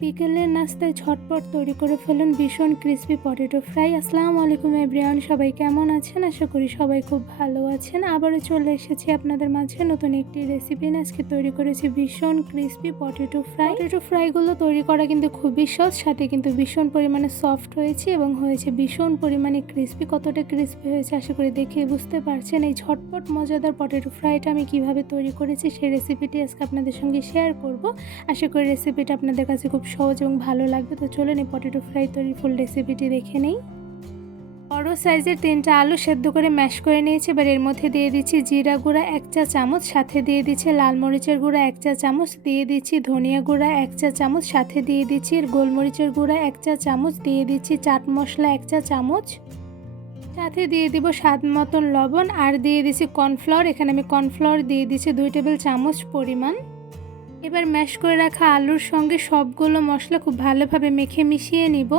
বিকেলের নাস্তায় ঝটপট তৈরি করে ফেলুন ভীষণ ক্রিসপি পটেটো ফ্রাই আসসালামু আলাইকুম এভরিওয়ান সবাই কেমন আছেন? আশা করি সবাই খুব ভালো আছেন। আবারও চলে এসেছি আপনাদের মাঝে নতুন একটি রেসিপি নিয়ে। আজকে তৈরি করেছি ভীষণ ক্রিসপি পটেটো ফ্রাই পটেটো ফ্রাইগুলো তৈরি করা কিন্তু খুবই সহজ, সাথে কিন্তু ভীষণ পরিমাণে সফট হয়েছে এবং হয়েছে ভীষণ পরিমাণে ক্রিসপি কতটা ক্রিসপি হয়েছে আশা করি দেখে বুঝতে পারছেন। এই ঝটপট মজাদার পটেটো ফ্রাইটা আমি কীভাবে তৈরি করেছি সেই রেসিপিটি আজকে আপনাদের সঙ্গে শেয়ার করব। আশা করি রেসিপিটা আপনাদের কাছে খুব সহজ এবং ভালো লাগবে। তো চলুন এই পটেটো ফ্রাই তৈরির ফুল রেসিপিটি দেখে নেই। বড় সাইজের তিনটা আলু সেদ্ধ করে ম্যাশ করে নিয়েছি। এবার এর মধ্যে দিয়ে দিচ্ছি জিরা গুঁড়া এক চা চামচ, সাথে দিয়ে দিচ্ছি লাল মরিচের গুঁড়া এক চা চামচ, দিয়ে দিচ্ছি ধনিয়া গুঁড়া এক চা চামচ, সাথে দিয়ে দিচ্ছি গোলমরিচের গুঁড়া এক চা চামচ, দিয়ে দিচ্ছি চাট মশলা এক চা চামচ। সাথে দিয়ে দিব স্বাদ মতন লবণ, আর দিয়ে দিচ্ছি কর্নফ্লাওয়ার এখানে আমি কর্নফ্লাওয়ার দিয়ে দিচ্ছি দুই টেবিল চামচ পরিমাণ। এবার ম্যাশ করে রাখা আলুর সঙ্গে সবগুলো মশলা খুব ভালোভাবে মেখে মিশিয়ে নিব।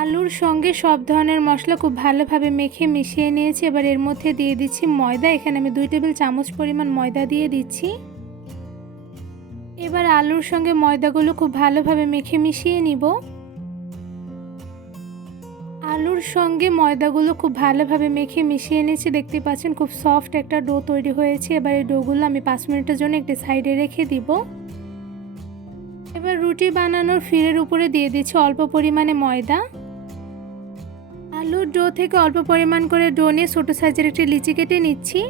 আলুর সঙ্গে সব ধরনের মশলা খুব ভালোভাবে মেখে মিশিয়ে নিয়েছি। এবার এর মধ্যে দিয়ে দিচ্ছি ময়দা। এখানে আমি দুই টেবিল চামচ পরিমাণ ময়দা দিয়ে দিচ্ছি। এবার আলুর সঙ্গে ময়দাগুলো খুব ভালোভাবে মেখে মিশিয়ে নিব। আলুর সঙ্গে ময়দাগুলো খুব ভালোভাবে মেখে মিশিয়ে নিয়েছি দেখতে পাচ্ছেন খুব সফট একটা ডো তৈরি হয়েছে। এবার এই ডোগুলো আমি পাঁচ মিনিটের জন্য একটি সাইডে রেখে দিব। এবার রুটি বানানোর ফিরের উপরে দিয়ে দিচ্ছি অল্প পরিমাণে ময়দা। আলুর ডো থেকে অল্প পরিমাণ করে ডো নিয়ে ছোটো সাইজের একটি লিচি কেটে নিচ্ছি।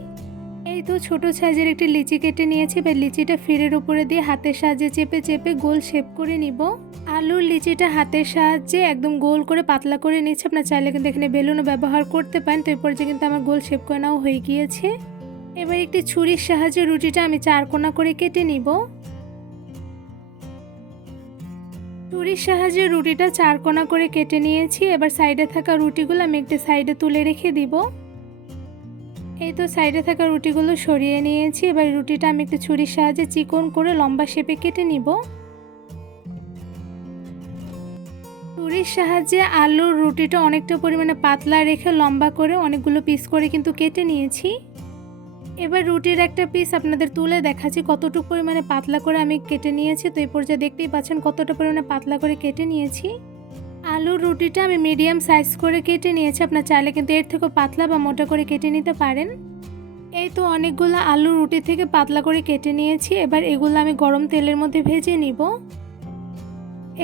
এই তো ছোটো সাইজের একটি লিচি কেটে নিয়েছি, এবার লিচিটা ফিরের উপরে দিয়ে হাতের সাহায্যে চেপে চেপে গোল শেপ করে নিব। আলুর লিচিটা হাতের সাহায্যে একদম গোল করে পাতলা করে নিচ্ছে আপনার চাইলে কিন্তু এখানে বেলুনও ব্যবহার করতে পারেন, তো এই পর্যায়ে কিন্তু আমার গোল শেপ করে নেওয়া হয়ে গিয়েছে। এবার একটি ছুরির সাহায্যে রুটিটা আমি চার কোনা করে কেটে নিব। ছুরির সাহায্যে রুটিটা চার কোনা করে কেটে নিয়েছি, এবার সাইডে থাকা রুটিগুলো আমি একটি সাইডে তুলে রেখে দিব। এই তো সাইডে থাকা রুটিগুলো সরিয়ে নিয়েছি। এবার রুটিটা আমি একটু ছুরির সাহায্যে চিকন করে লম্বা শেপে কেটে নিব। ছুরির সাহায্যে আলুর রুটিটা অনেকটা পরিমাণে পাতলা রেখে লম্বা করে অনেকগুলো পিস করে কিন্তু কেটে নিয়েছি। এবার রুটির একটা পিস আপনাদের তুলে দেখাচ্ছি, কতটুকু পরিমাণে পাতলা করে আমি কেটে নিয়েছি। তো এই পর্যায়ে দেখতেই পাচ্ছেন কতটা পরিমাণে পাতলা করে কেটে নিয়েছি। আলুর রুটিটা আমি মিডিয়াম সাইজ করে কেটে নিয়েছি। আপনার চাইলে কিন্তু এর থেকেও পাতলা বা মোটা করে কেটে নিতে পারেন। এই তো অনেকগুলো আলু রুটি থেকে পাতলা করে কেটে নিয়েছি। এবার এগুলো আমি গরম তেলের মধ্যে ভেজে নিব।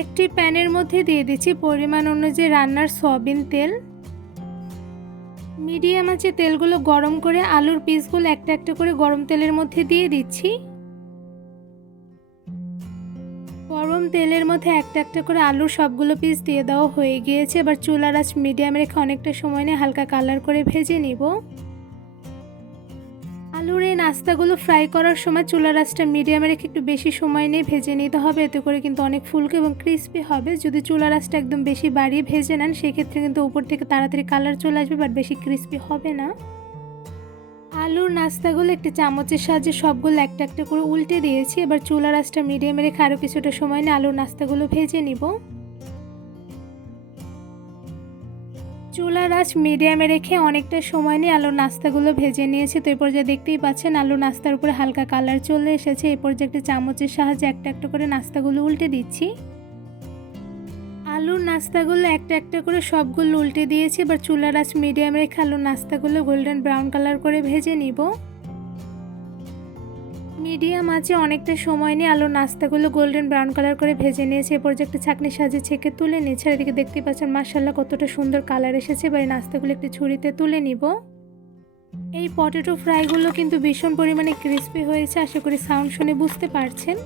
একটি প্যানের মধ্যে দিয়ে দিচ্ছি পরিমাণ অনুযায়ী রান্নার সয়াবিন তেল। মিডিয়াম আছে তেলগুলো গরম করে আলুর পিসগুলো একটা একটা করে গরম তেলের মধ্যে দিয়ে দিচ্ছি। তেলের মধ্যে একটা একটা করে আলুর সবগুলো পিস দিয়ে দেওয়া হয়ে গিয়েছে। এবার চুলার আঁচ মিডিয়াম রেখে অনেকটা সময় নিয়ে হালকা কালার করে ভেজে নিব। আলুর এই নাস্তাগুলো ফ্রাই করার সময় চুলার আঁচটা মিডিয়ামে রেখে একটু বেশি সময় নিয়ে ভেজে নিতে হবে। এতে করে কিন্তু অনেক ফুলকে এবং ক্রিস্পি হবে। যদি চুলার আঁচটা একদম বেশি বাড়িয়ে ভেজে নেন, সেক্ষেত্রে কিন্তু উপর থেকে তাড়াতাড়ি কালার চলে আসবে বাট বেশি ক্রিস্পি হবে না। আলুর নাস্তাগুলো একটা চামচের সাহায্যে সবগুলো একটা একটা করে উল্টে দিয়েছি। এবার চুলার আঁচটা মিডিয়ামে রেখে আরও কিছুটা সময় নিয়ে আলুর নাস্তাগুলো ভেজে নিব। চুলার আঁচ মিডিয়ামে রেখে অনেকটা সময় নিয়ে আলুর নাস্তাগুলো ভেজে নিয়েছি। তো এই পর্যায়ে দেখতেই পাচ্ছেন আলুর নাস্তার উপরে হালকা কালার চলে এসেছে। এই পর্যায়ে একটা চামচের সাহায্যে একটা একটা করে নাস্তাগুলো উল্টে দিচ্ছি। আলুর নাস্তাগুলো একটা একটা করে সবগুলো উল্টে দিয়েছি, এবার চুলার আঁচ মিডিয়াম রেখে আলুর নাস্তাগুলো গোল্ডেন ব্রাউন কালার করে ভেজে নিব। মিডিয়াম আছে অনেকটা সময় নিয়ে আলুর নাস্তাগুলো গোল্ডেন ব্রাউন কালার করে ভেজে নিয়েছে এ যে একটা ছাকনির সাহায্যে ছেঁকে তুলে নিয়েছে এদিকে দেখতে পাচ্ছেন মার্শাল্লাহ কতটা সুন্দর কালার এসেছে, এবার এই নাস্তাগুলো একটু ছুরিতে তুলে নিব। এই পটেটো ফ্রাইগুলো কিন্তু ভীষণ পরিমাণে ক্রিস্পি হয়েছে, আশা করি সাউন্ড শুনে বুঝতে পারছেন।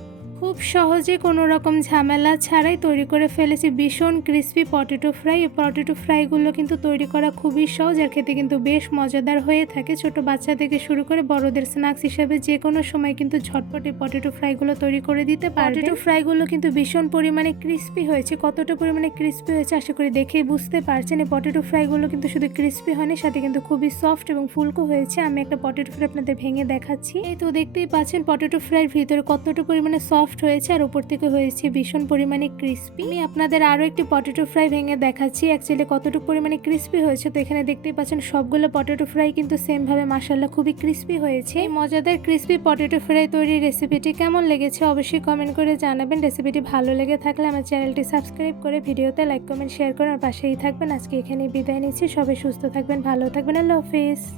খুব সহজে কোনো রকম ঝামেলা ছাড়াই তৈরি করে ফেলেছি। ভীষণ ক্রিস্পি পটেটো ফ্রাই এই পটেটো ফ্রাইগুলো কিন্তু তৈরি করা খুবই সহজ আর খেতে কিন্তু বেশ মজাদার হয়ে থাকে। ছোট বাচ্চা থেকে শুরু করে বড়দের স্ন্যাক্স হিসেবে যে কোনো সময় কিন্তু ঝটপট এই পটেটো ফ্রাইগুলো তৈরি করে দিতে পারে পটেটো ফ্রাইগুলো কিন্তু ভীষণ পরিমাণে ক্রিসপি হয়েছে। কতটা পরিমাণে ক্রিসপি হয়েছে আশা করি দেখেই বুঝতে পারছেন। এই পটেটো ফ্রাইগুলো কিন্তু শুধু ক্রিসপি হয়নি, সাথে কিন্তু খুবই সফট এবং ফুলকো হয়েছে। আমি একটা পটেটো ফ্রাই আপনাদের ভেঙে দেখাচ্ছি। এই তো দেখতেই পাচ্ছেন পটেটো ফ্রাইয়ের ভিতরে কতটা পরিমাণে সফট সফট হয়েছে আর উপর থেকে হয়েছে ভীষণ পরিমাণে ক্রিস্পি আমি আপনাদের আরও একটি পটেটো ফ্রাই ভেঙে দেখাচ্ছি। অ্যাকচুয়ালি কতটুকু পরিমাণে ক্রিস্পি হয়েছে তো এখানে দেখতেই পাচ্ছেন সবগুলো পটেটো ফ্রাই কিন্তু সেমভাবে মাসাল্লাহ খুবই ক্রিস্পি হয়েছে। মজাদার ক্রিস্পি পটেটো ফ্রাই তৈরির রেসিপিটি কেমন লেগেছে অবশ্যই কমেন্ট করে জানাবেন। রেসিপিটি ভালো লেগে থাকলে আমার চ্যানেলটি সাবস্ক্রাইব করে ভিডিওতে লাইক কমেন্ট শেয়ার করে আর পাশেই থাকবেন। আজকে এখানে বিদায় নিচ্ছি। সবাই সুস্থ থাকবেন, ভালো থাকবেন। আল্লাহ হাফিজ।